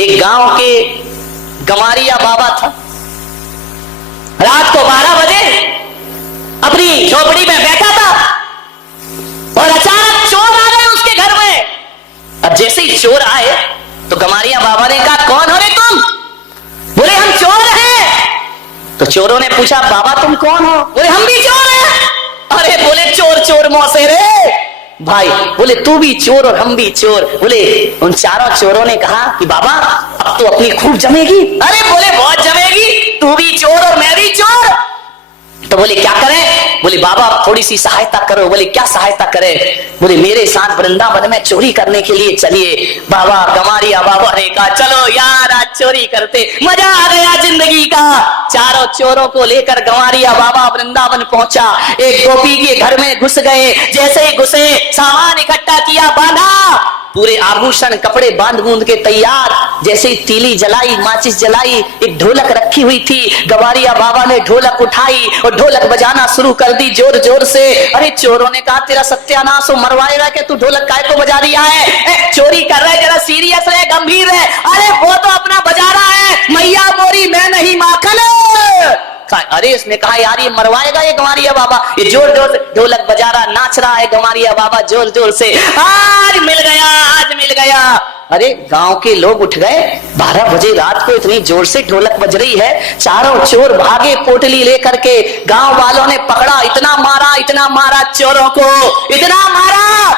एक गांव के गमारिया बाबा था। रात को 12 बजे अपनी झोपड़ी में बैठा था और अचानक चोर आ गए उसके घर में। अब जैसे ही चोर आए तो गमारिया बाबा ने कहा, कौन हो रे तुम? बोले, हम चोर हैं। तो चोरों ने पूछा, बाबा तुम कौन हो? बोले, हम भी चोर हैं। अरे बोले, चोर चोर मौसे रे भाई। बोले, तू भी चोर और हम भी चोर। बोले, उन चारों चोरों ने कहा कि बाबा अब तो अपनी खूब जमेगी। अरे बोले, बहुत जमेगी, तू भी चोर और मैं भी चोर। तो बोले, क्या करें? बोले, बाबा थोड़ी सी सहायता करो। बोले, क्या सहायता करें? बोले, मेरे साथ वृंदावन में चोरी करने के लिए चलिए। बाबा गमारिया बाबा ने कहा, चलो यार आज चोरी करते, मजा आ गया जिंदगी का। चारों चोरों को लेकर गमारिया बाबा वृंदावन पहुंचा। एक गोपी के घर में घुस गए। जैसे ही घुसे, सामान इकट्ठा किया, बांधा, पूरे आभूषण कपड़े बांध बूंद के तैयार। जैसे ही तीली जलाई, माचिस जलाई, एक ढोलक रखी हुई थी। गवारिया बाबा ने ढोलक उठाई और ढोलक बजाना शुरू कर दी जोर जोर से। अरे चोरों ने कहा, तेरा सत्यानाश हो, मरवाएगा कि तू ढोलक काय को बजा रहा है? चोरी कर रहा है, जरा सीरियस है, गंभीर है। अरे वो तो अपना बजा रहा है, मैया मोरी मैं नहीं माखन। अरे इसने कहा, यार ये मरवाएगा ये गमारिया बाबा। ये जोर जोर से ढोलक बजा रहा, नाच रहा है गमारिया बाबा जोर जोर से। आज मिल गया, आज मिल गया। अरे गांव के लोग उठ गए। 12 बजे रात को इतनी जोर से ढोलक बज रही है। चारों चोर भागे पोटली लेकर के। गांव वालों ने पकड़ा, इतना मारा चोरों को, इतना मारा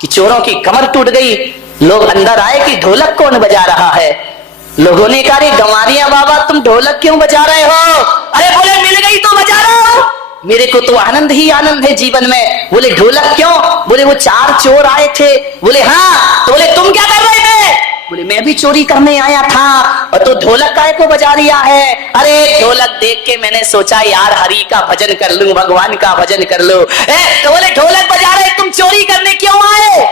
कि चोरों की कमर टूट गई। लोग अंदर आए कि ढोलक कौन बजा रहा है। लोगों ने कहा, गमारिया बाबा तुम ढोलक क्यों बजा रहे हो? अरे बोले, मिल गई तो बजा रहा हूं, मेरे को तो आनंद ही आनंद है जीवन में। बोले, ढोलक क्यों? बोले, वो 4 चोर आए थे। बोले, हाँ। तो बोले, तुम क्या कर रहे थे? बोले, मैं भी चोरी करने आया था। और तो ढोलक काय को बजा रिया है? अरे ढोलक देख के मैंने सोचा यार हरि का भजन कर लूं, भगवान का भजन कर लूं। तो बोले, ढोलक बजा रहे, तुम चोरी करने क्यों आए?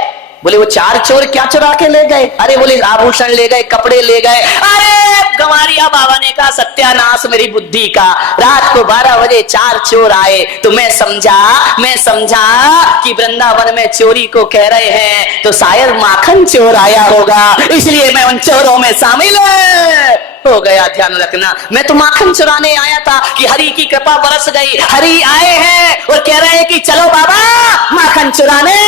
बोले, वो 4 चोर क्या चुरा के ले गए? अरे बोले, आभूषण ले गए, कपड़े ले गए। अरे गमारिया बाबा ने कहा, सत्यानाश मेरी बुद्धि का। रात को 12 बजे 4 चोर आए तो मैं समझा कि वृंदावन में चोरी को कह रहे हैं तो शायद माखन चोर आया होगा, इसलिए मैं उन चोरों में शामिल हो गया। ध्यान रखना, मैं तो माखन चुराने आया था कि हरि की कृपा बरस गई। हरि आए हैं और कह रहे हैं कि चलो बाबा माखन चुराने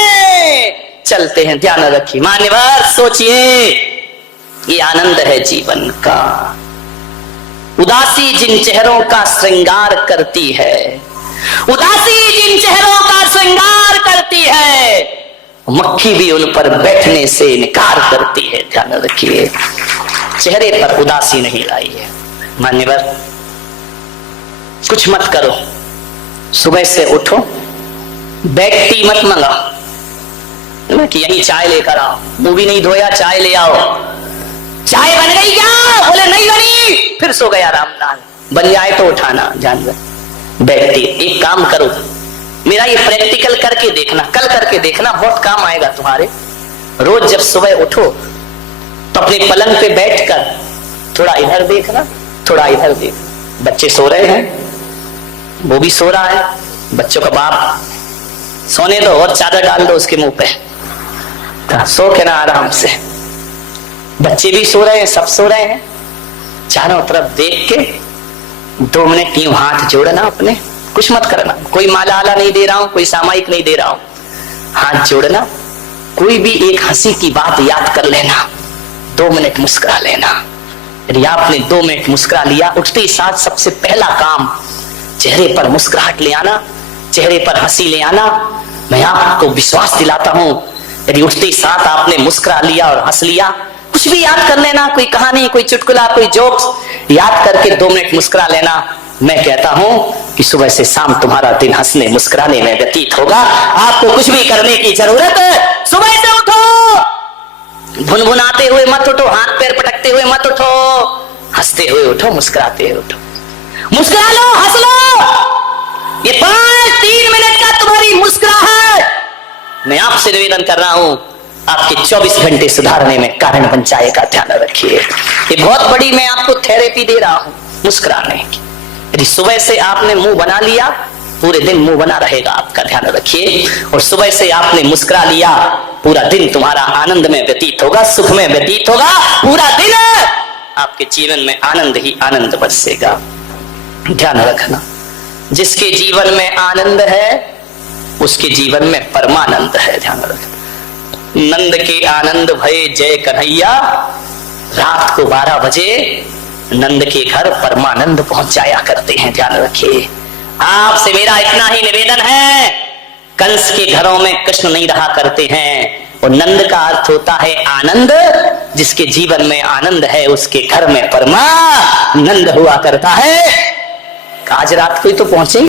चलते हैं। ध्यान रखिए मान्यवर, सोचिए, ये आनंद है जीवन का। उदासी जिन चेहरों का श्रृंगार करती है, उदासी जिन चेहरों का श्रृंगार करती है, मक्खी भी उन पर बैठने से इनकार करती है। ध्यान रखिए, चेहरे पर उदासी नहीं लाई है। मान्यवर, कुछ मत करो, सुबह से उठो, बैग टी मत मंगाओ कि यही चाय लेकर आओ, मुंह भी नहीं धोया चाय ले आओ। चाय बन गई क्या? बोले, नहीं बनी। फिर सो गया आराम नाल। बन जाए तो उठाना। ध्यान रख, बैठती एक काम करो, मेरा ये प्रैक्टिकल करके देखना, कल करके देखना, बहुत काम आएगा तुम्हारे। रोज जब सुबह उठो तो अपने पलंग पे बैठकर थोड़ा इधर देखना, थोड़ा इधर देखना। बच्चे सो रहे हैं, वो भी सो रहा है, बच्चों का बाप सोने दो और चादर डाल दो उसके मुंह पे, सो के ना आराम से। बच्चे भी सो रहे हैं, सब सो रहे हैं। चारों तरफ देख के 2 मिनट यूं हाथ जोड़ना अपने, कुछ मत करना, कोई माला आला नहीं दे रहा हूं, कोई सामायिक नहीं दे रहा हूं। हाथ जोड़ना, कोई भी एक हंसी की बात याद कर लेना, 2 मिनट मुस्कुरा लेना। यदि आपने 2 मिनट मुस्कुरा लिया, उठते ही साथ सबसे पहला काम चेहरे पर मुस्कुराहट ले आना, चेहरे पर हंसी ले आना। मैं आपको विश्वास दिलाता हूं, यदि उठते ही साथ आपने मुस्कुरा लिया और हंस लिया, कुछ भी याद कर लेना, कोई कहानी, कोई चुटकुला, कोई जोक्स याद करके 2 मिनट मुस्कुरा लेना। मैं कहता हूं कि सुबह से शाम तुम्हारा दिन हंसने मुस्कुराने में व्यतीत होगा। आपको कुछ भी करने की जरूरत है, सुबह से उठो, भुनभुनाते हुए मत उठो, हाथ पैर पटकते हुए मत उठो, हंसते हुए उठो, मुस्कुराते हुए उठो। मुस्कुरा लो, हंस लो। ये 3 मिनट का तुम्हारी मुस्कुराहट, मैं आपसे निवेदन कर रहा हूं, आपके 24 घंटे सुधारने में कारण बन जाएगा। ध्यान रखिए, ये बहुत बड़ी मैं आपको थेरेपी दे रहा हूं मुस्कुराने की। यदि सुबह से आपने मुंह बना लिया, पूरे दिन मुंह बना रहेगा आपका। ध्यान रखिए, और सुबह से आपने मुस्कुरा लिया, पूरा दिन तुम्हारा आनंद में व्यतीत होगा, सुख में व्यतीत होगा, पूरा दिन आपके जीवन में आनंद ही आनंद बरसेगा। ध्यान रखना, जिसके जीवन में आनंद है उसके जीवन में परमानंद है। ध्यान रखना। नंद के आनंद भये जय कन्हैया, रात को 12 बजे नंद के घर परमानंद पहुंच जाया करते हैं। ध्यान रखिए, आपसे मेरा इतना ही निवेदन है, कंस के घरों में कृष्ण नहीं रहा करते हैं। और नंद का अर्थ होता है आनंद, जिसके जीवन में आनंद है उसके घर में परमानंद हुआ करता है। आज रात को ही तो पहुंचे।